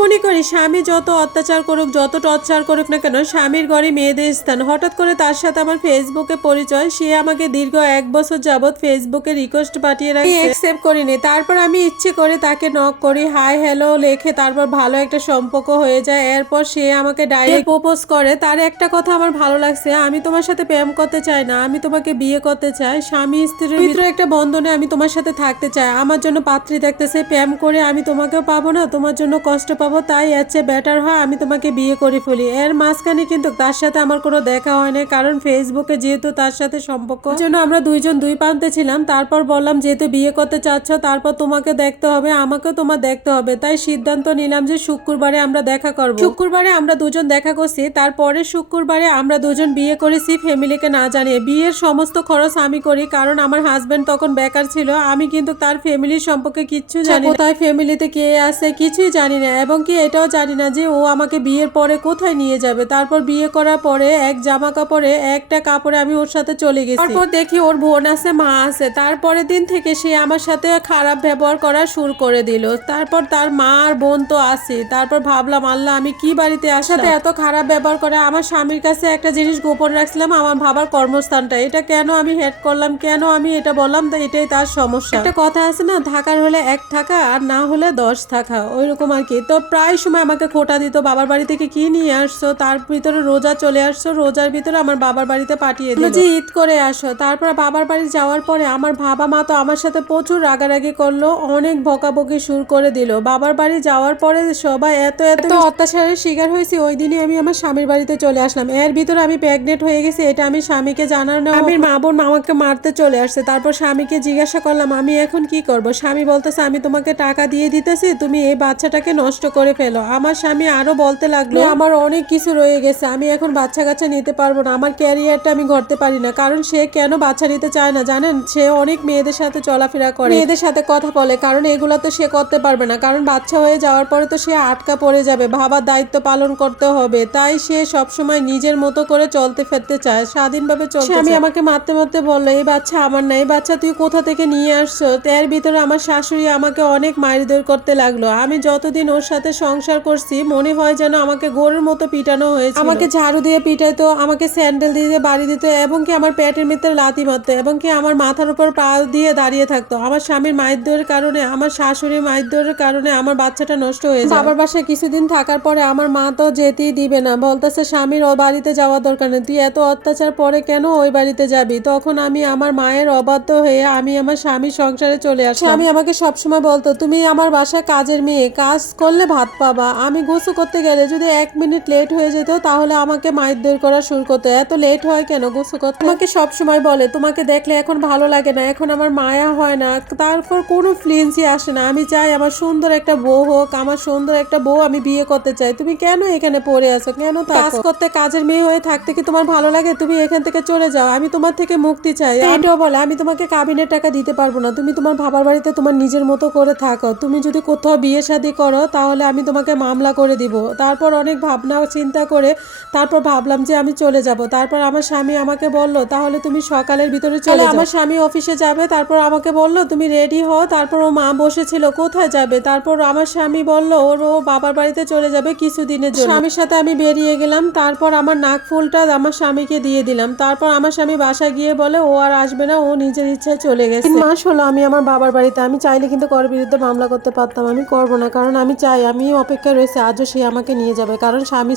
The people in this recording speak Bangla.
মনে করি, স্বামী যত অত্যাচার করুক, যত টর্চার করুক না কেন, স্বামীর ঘরে মেয়েদের স্থান। হঠাৎ করে তার সাথে আমার ফেসবুকে পরিচয়, সে আমাকে দীর্ঘ এক বছর যাবৎ ফেসবুকে রিকোয়েস্ট পাঠিয়ে রাখি। অ্যাকসেপ্ট করিনি। তারপর আমি ইচ্ছে করে তাকে নক করি হাই হ্যালো লেখে, তারপর ভালো একটা সম্পর্ক হয়ে যায়। এরপর সে আমাকে ডাইরেক্ট প্রপোজ করে, তার একটা কথা আমার ভালো লাগছে, আমি তোমার সাথে প্রেম করতে চাই না, আমি তোমাকে বিয়ে করতে চাই, স্বামী স্ত্রীর ভিতরে একটা বন্ধনে আমি তোমার সাথে থাকতে চাই, আমার জন্য পাত্রী দেখতেছে, প্রেম করে আমি তোমাকেও পাবো না, তোমার জন্য কষ্ট পাবো তাই এর চেয়ে বেটার হয় আমি তোমাকে বিয়ে করে ফেলি। এর মাঝখানে কিন্তু তার সাথে আমার কোনো দেখা হয় না কারণ ফেসবুকে যেহেতু তার সাথে সম্পর্ক। জন্য আমরা দুইজন দুই প্রান্তে ছিলাম, তারপর বললাম, যেহেতু বিয়ে করতে চাচ্ছ, তারপর তোমাকে দেখতে হবে, আমাকেও তোমার দেখতে হবে। তাই সিদ্ধান্ত নিলাম যে শুক্রবারে আমরা দেখা করব। শুক্রবারে আমরা দুজন দেখা করছি তারপরে শুক্রবারে আমরা দুজন বিয়ে করেছি, ফ্যামিলিকে না জানিয়ে। বিয়ের সমস্ত খরচ আমি করি, কারণ আমার হাজবেন্ড তখন বেকার ছিল, আমি কিন্তু তার ফ্যামিলির সম্পর্কে কিচ্ছু জানি না। কোথায় ফ্যামিলিতে কে আছে কিছুই জানি না, এবং কি এটাও জানি না যে ও আমাকে বিয়ের পরে কোথায় নিয়ে যাবে। তারপর বিয়ে করার পরে এক জামা কাপড়ে একটা কাপড়ে আমি ওর সাথে চলে গেছি। তারপর দেখি ওর বোন আছে, মা আছে। তারপরের দিন থেকে সে আমার সাথে খারাপ ব্যবহার করা শুরু করে দিল। তারপর তার মা আর বোন তো আছে। তারপর ভাবলাম, আল্লাহ, আমি কি বাড়িতে আসাতে এত খারাপ ব্যবহার করে আমার স্বামীর কাছে একটা জিনিস গোপন রাখছিলাম, আমার ভাবার কর্মস্থানটা। এটা কেন আমি হেড করলাম? কেন আমি এটা বললাম? এটাই তার সমস্যা। একটা কথা আছে না, থাকার হলে এক থাকা আর না হলে দশ থাকা। ওই রকম আর কি। তো প্রায় সময় আমাকে খোটা দিত বাবার বাড়ি থেকে কি নিয়ে আসছো? তার ভিতরে রোজা চলে আসছো রোজার ভিতরে আমার বাবার বাড়িতে পাঠিয়ে দিল। যে ঈদ করে আসো তারপর বাবার বাড়ি যাওয়ার পরে আমার বাবা মা তো আমার সাথে প্রচুর রাগারাগি করল অনেক বকাবকি শুরু করে দিল। বাবার বাড়ি যাওয়ার পরে সবাই এত এত অত্যাচারের শিকার হয়েছি ওই দিনই আমি আমার স্বামীর বাড়িতে চলে আসলাম। এর ভিতরে আমি প্রেগনেন্ট হয়ে গেছি এটা আমি স্বামীকে জানানো আমি মা বোন আমাকে মারতে চলে আসছে তারপর স্বামীকে জিজ্ঞাসা করলাম আমি এখন কি করব? স্বামী বলতেছে আমি তোমাকে টাকা দিয়ে দিতেছি তুমি এই বাচ্চাটাকে নষ্ট করে ফেলো। আমার স্বামী আরও বলতে লাগল আমার অনেক কিছু রয়ে গেছে আমি এখন বাচ্চা কাচ্চা নিতে পারব না। আমার ক্যারিয়ারটা আমি গড়তে পারি না কারণ সে কেন বাচ্চা নিতে চায় না জানেন? সে অনেক মেয়েদের সাথে চলাফেরা করে। মেয়েদের সাথে কথা বলে কারণ এগুলো তো সে করতে পারবে না। কারণ বাচ্চা হয়ে যাওয়ার পরে তো সে আটকা পড়ে যাবে ভাবার দায়িত্ব পালন করতে হবে। তাই সে সব সময় নিজের মতো করে চলতে ফেরতে চায় স্বাধীনভাবে চলতে আমি আমাকে মারতে মারতে বলল এই বাচ্চা আমার না এই বাচ্চা তুই কোথা থেকে নিয়ে আসছো? এর ভিতরে আমার শাশুড়ি আমাকে অনেক মারিদর করতে লাগল। আমি যতদিন ওর সাথে সংসার করছি মনে হয় যেন আমাকে গরুর মতো পিটানো হয়েছে আমাকে ঝাড়ু দিয়ে পিটাইতো আমাকে স্যান্ডেল দিয়ে বাড়ি দিত এবং কি আমার পেটের ভিতরে লাথি মারতো এবং কি আমার মাথার উপর পা দিয়ে দাঁড়িয়ে থাকতো। আমার স্বামীর মাইদ্যের কারণে আমার শাশুড়ি মাইদ্যের কারণে আমার বাচ্চাটা নষ্ট হয়ে যায়। বাবার বাসায় কিছুদিন থাকার পরে আমার মা তো যেতেই দিবে না। বলতেছে স্বামীর ও বাড়িতে যাওয়া দরকার নেই তুই এত অত্যাচার পরে কেন ওই বাড়িতে যাবি? তখন আমি আমার মায়ের অবাধ্য হয়ে আমি আমার স্বামীর সংসারে চলে আসি আমি আমাকে সবসময় বলতো তুমি আমার বাসায় কাজের মেয়ে কাজ করলে ভাত পাবা। আমি গোসু করতে গেলে যদি এক মিনিট লেট হয়ে যেত তাহলে আমাকে মাইর করা শুরু করতো। এত লেট হয় কেন গোসু করতে? আমাকে সব সময় বলে তোমাকে দেখলে এখন ভালো লাগে না এখন আমার মায়া হয় না। তারপর কোনো ফ্লিন্সই আসে না। আমি চাই আমার সুন্দর একটা বউ হোক আমার সুন্দর একটা বউ আমি বিয়ে করতে চাই। তুমি কেন এখানে পড়ে আছো? কেন কাজ করতে কাজের মেয়ে হয়ে থাকতে কি তোমার ভালো লাগে? তুমি এখান থেকে চলে যাও। আমি তোমার থেকে মুক্তি চাই। এটাও বলে আমি তোমাকে কাবিনের টাকা দিতে পারব না। তুমি তোমার বাবার বাড়িতে তোমার নিজের মতো করে থাকো। তুমি যদি কোথাও বিয়ে শাদী করো তাহলে আমি তোমাকে মামলা করে দিব। তারপর অনেক ভাবনা চিন্তা করে তারপর ভাবলাম যে আমি চলে যাব। তারপর আমার স্বামী আমাকে বলল তাহলে তুমি সকালের ভিতরে চলে আমার স্বামী অফিসে যাবে তারপর আমাকে বলল তুমি রেডি হও। তারপর ও মা বসেছিল কোথায় যাবে? তারপর আমার স্বামী বলল ওর ও বাবার বাড়িতে চলে যাবে কিছুদিনের জন্য। স্বামীর সাথে আমি বেরিয়ে গেলাম তারপর আমার নাক ফুলটা আমার স্বামীকে দিয়ে দিলাম। তারপর আমার স্বামী বাসায় গিয়ে বলে ও আর আসবে না ও নিজের ইচ্ছায় চলে গেছে। মাস হলো আমি আমার বাবার বাড়িতে আমি চাইলে কিন্তু কর বিরুদ্ধে মামলা করতে পারতাম আমি করব না কারণ আমি চাই আমি অপেক্ষায় রয়েছে আজও সে আমাকে নিয়ে যাবে কারণ স্বামী